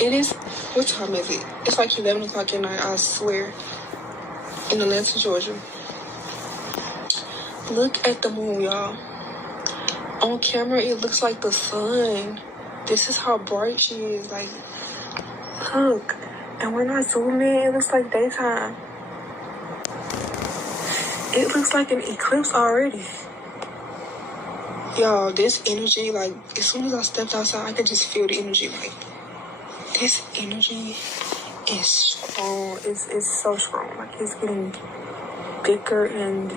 It is, what time is it? It's like 11 o'clock at night, I swear. In Atlanta, Georgia. Look at the moon, y'all. On camera, it looks like the sun. This is how bright she is. Like, look. And when I zoom in, it looks like daytime. It looks like an eclipse already. Y'all, this energy, like, as soon as I stepped outside, I could just feel the energy. Like, this energy is strong. It's so strong. Like, it's getting thicker and,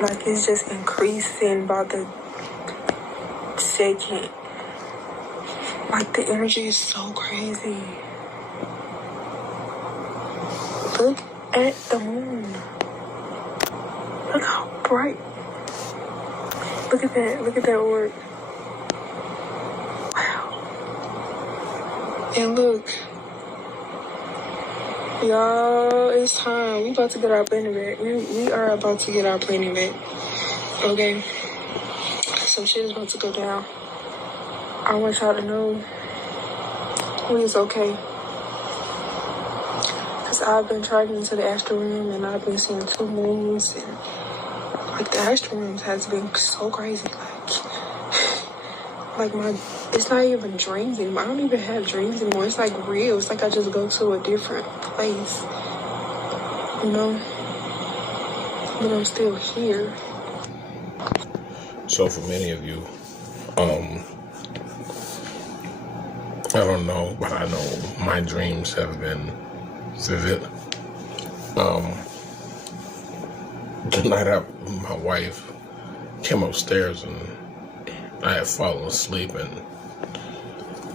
like, it's just increasing by the second. Like, the energy is so crazy. Look at the moon. Look how bright. Look at that. Look at that orb. Wow. And look. Y'all, it's time. We about to get our plane back. We are about to get our plane back. Okay? Some shit is about to go down. I want y'all to know we is okay. Because I've been traveling to the astral realm and I've been seeing 2 moons and like the astral realms has been so crazy. Like it's not even dreams anymore. I don't even have dreams anymore. It's like real. It's like I just go to a different place. You know? But I'm still here. So for many of you, I don't know, but I know my dreams have been vivid. The night my wife came upstairs and I had fallen asleep and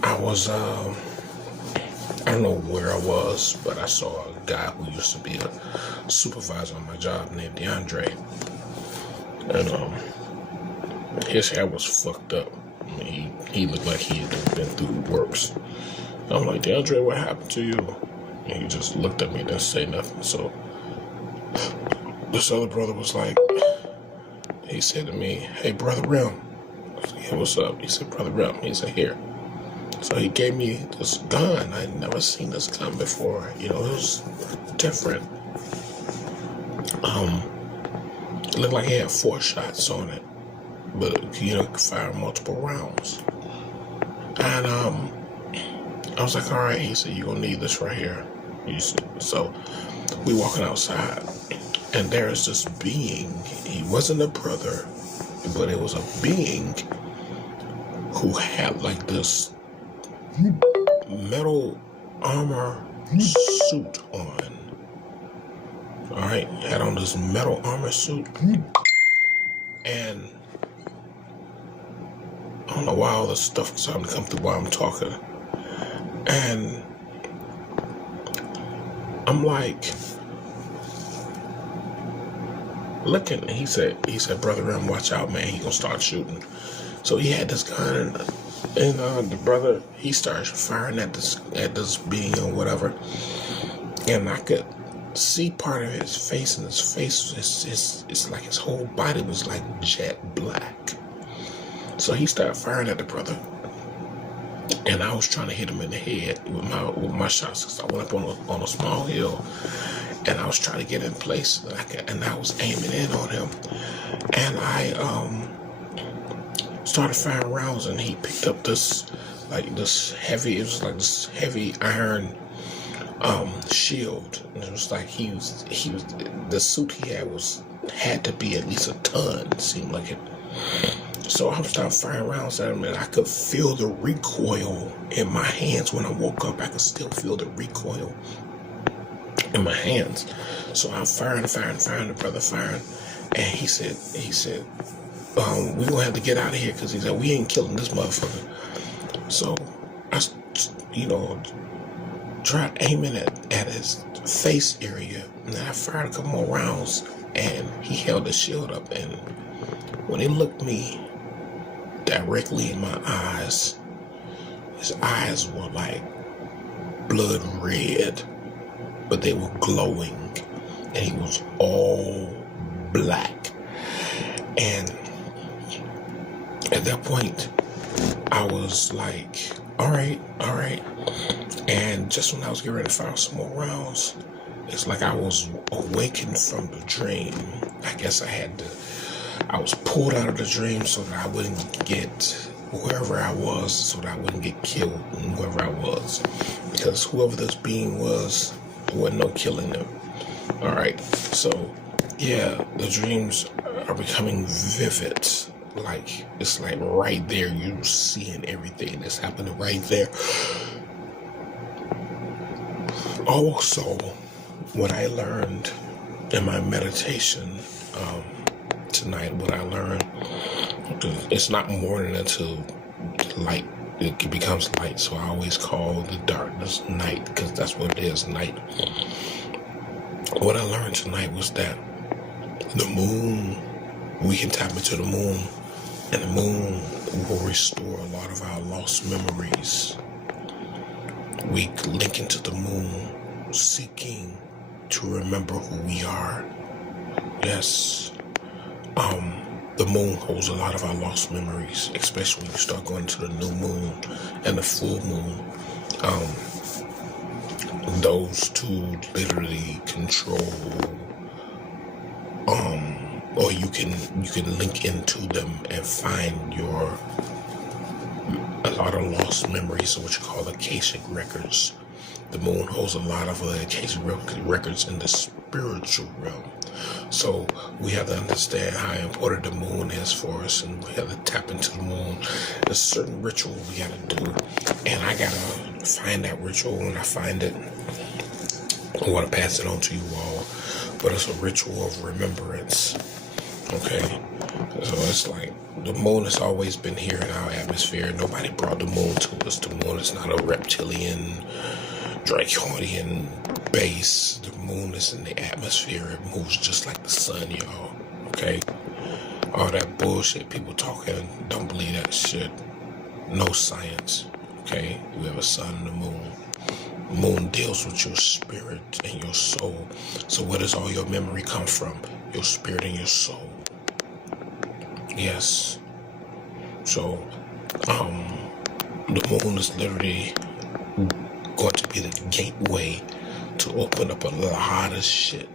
I was, I don't know where I was, but I saw a guy who used to be a supervisor on my job named DeAndre. And his hair was fucked up. I mean, he looked like he had been through the works. I'm like, DeAndre, what happened to you? And he just looked at me and didn't say nothing. So this other brother was like, he said to me, hey, Brother Rim. I said, yeah, what's up? He said, Brother Rim. He said, here. So he gave me this gun. I'd never seen this gun before. You know, it was different. It looked like he had 4 shots on it, but you know, it could fire multiple rounds. And I was like, all right. He said, you're gonna need this right here. So we walking outside, and there's this being. He wasn't a brother, but it was a being who had like this metal armor suit on. All right, had on this metal armor suit, and I don't know why all this stuff is starting to come through while I'm talking, and I'm like looking. He said, Brother Rim, watch out, man. He gonna start shooting. So he had this gun, and the brother, he started firing at this being or whatever, and I could see part of his face, and his face it's like his whole body was like jet black. So he started firing at the brother, and I was trying to hit him in the head with my shots, because I went up on a small hill, and I was trying to get in place, and I was aiming in on him, and I started firing rounds, and he picked up this heavy iron shield, and it was like he was the suit he had to be at least a ton, it seemed like it. So I started firing rounds at him, and I could feel the recoil in my hands. When I woke up, I could still feel the recoil in my hands. So I'm firing, the brother firing, and he said, we gonna have to get out of here, because he said, we ain't killing this motherfucker. So I, tried aiming at his face area, and then I fired a couple more rounds, and he held his shield up, and when he looked me directly in my eyes, his eyes were like blood red, but they were glowing, and he was all black. And at that point, I was like, all right. And just when I was getting ready to fire some more rounds, it's like I was awakened from the dream. I guess I was pulled out of the dream so that I wouldn't get wherever I was, so that I wouldn't get killed wherever I was. Because whoever this being was, there wasn't no killing them. All right. So, yeah, the dreams are becoming vivid. Like, it's like right there, you're seeing everything that's happening right there. Also, what I learned in my meditation tonight, what I learned, it's not morning until light. It becomes light, so I always call the darkness night, because that's what it is, night. What I learned tonight was that the moon, we can tap into the moon, and the moon will restore a lot of our lost memories. We link into the moon, seeking to remember who we are. Yes. The moon holds a lot of our lost memories, especially when you start going to the new moon and the full moon. Those two literally control, or you can link into them and find a lot of lost memories, or what you call Akashic records. The moon holds a lot of Akashic records in the spiritual realm. So we have to understand how important the moon is for us, and we have to tap into the moon. There's a certain ritual we got to do, and I got to find that ritual. When I find it, I want to pass it on to you all. But it's a ritual of remembrance. Okay? So it's like the moon has always been here in our atmosphere. Nobody brought the moon to us. The moon is not a reptilian, draconian base. The moon is in the atmosphere. It moves just like the sun, y'all. Okay? All that bullshit people talking, don't believe that shit. No science. Okay? We have a sun and a moon. Moon deals with your spirit and your soul. So where does all your memory come from? Your spirit and your soul. Yes. So, the moon is literally going to be the gateway to open up a lot of shit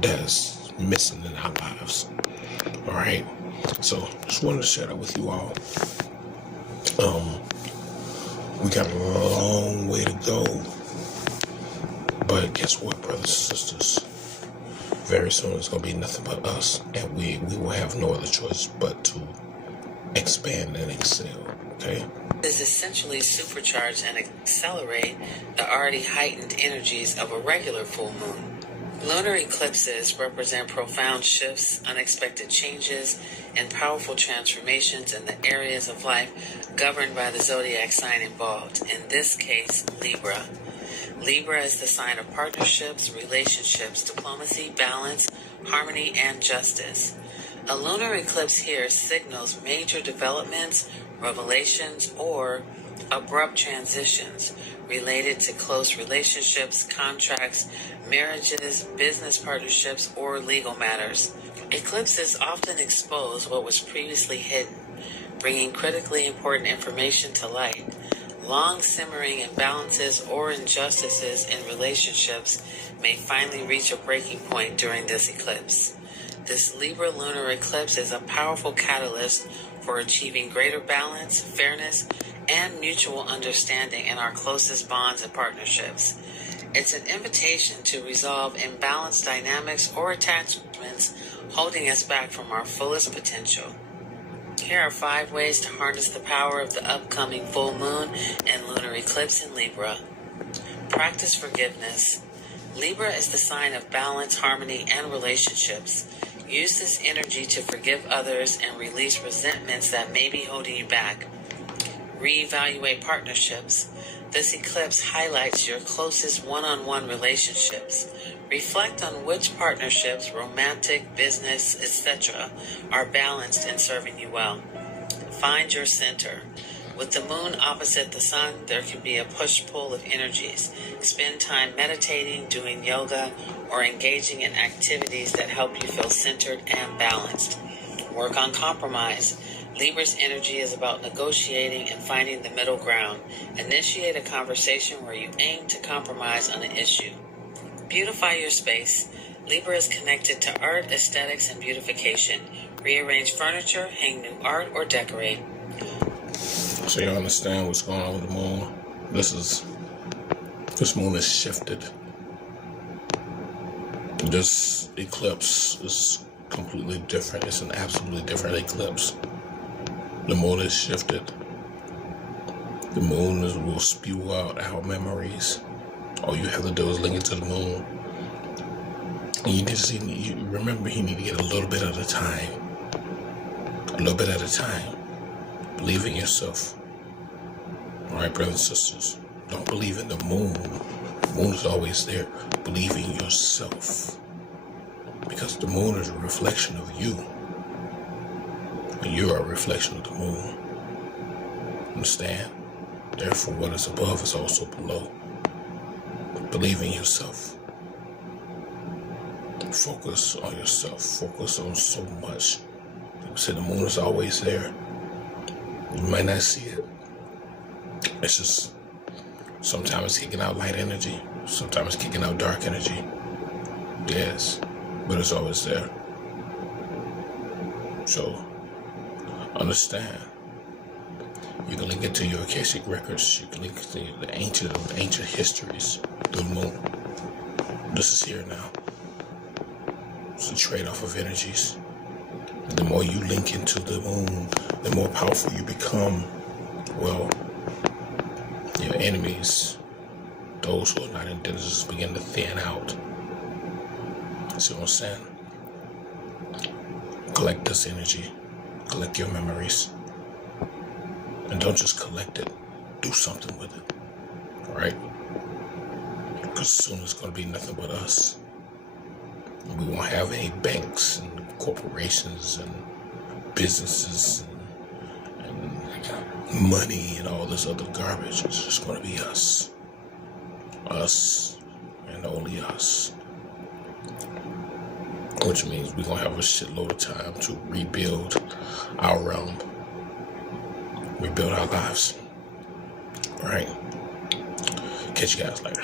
that's missing in our lives. All right. So, just wanted to share that with you all. We got a long way to go. But guess what, brothers and sisters? Very soon it's going to be nothing but us. And we will have no other choice but to expand and excel. Okay? Is essentially supercharge and accelerate the already heightened energies of a regular full moon. Lunar eclipses represent profound shifts, unexpected changes, and powerful transformations in the areas of life governed by the zodiac sign involved, in this case, Libra. Libra is the sign of partnerships, relationships, diplomacy, balance, harmony, and justice. A lunar eclipse here signals major developments, revelations, or abrupt transitions related to close relationships, contracts, marriages, business partnerships, or legal matters. Eclipses often expose what was previously hidden, bringing critically important information to light. Long simmering imbalances or injustices in relationships may finally reach a breaking point during this eclipse. This Libra lunar eclipse is a powerful catalyst for achieving greater balance, fairness, and mutual understanding in our closest bonds and partnerships. It's an invitation to resolve imbalanced dynamics or attachments holding us back from our fullest potential. Here are 5 ways to harness the power of the upcoming full moon and lunar eclipse in Libra. Practice forgiveness. Libra is the sign of balance, harmony, and relationships. Use this energy to forgive others and release resentments that may be holding you back. Reevaluate partnerships. This eclipse highlights your closest one-on-one relationships. Reflect on which partnerships, romantic, business, etc., are balanced and serving you well. Find your center. With the moon opposite the sun, there can be a push-pull of energies. Spend time meditating, doing yoga, or engaging in activities that help you feel centered and balanced. Work on compromise. Libra's energy is about negotiating and finding the middle ground. Initiate a conversation where you aim to compromise on an issue. Beautify your space. Libra is connected to art, aesthetics, and beautification. Rearrange furniture, hang new art, or decorate. So you understand what's going on with the moon? This moon is shifted. This eclipse is completely different. It's an absolutely different eclipse. The moon is shifted. The moon will spew out our memories. All you have to do is link it to the moon. And you need to remember, you need to get a little bit at a time. A little bit at a time. Believe in yourself. All right, brothers and sisters. Don't believe in the moon. The moon is always there. Believe in yourself. Because the moon is a reflection of you. And you are a reflection of the moon. Understand? Therefore, what is above is also below. Believe in yourself. Focus on yourself. Focus on so much. People say the moon is always there. You might not see it. It's just sometimes it's kicking out light energy. Sometimes it's kicking out dark energy. Yes, but it's always there. So, understand. You can link it to your Akashic records. You can link it to the ancient histories. The moon. This is here now. It's a trade-off of energies. And the more you link into the moon, the more powerful you become. Well, your enemies, those who are not indigenous, begin to thin out. See what I'm saying? Collect this energy. Collect your memories. And don't just collect it. Do something with it. Alright? Because soon it's going to be nothing but us. We won't have any banks and corporations and businesses and money and all this other garbage. It's just going to be us. Us and only us. Which means we're going to have a shitload of time to rebuild our realm. Rebuild our lives. All right. Catch you guys later.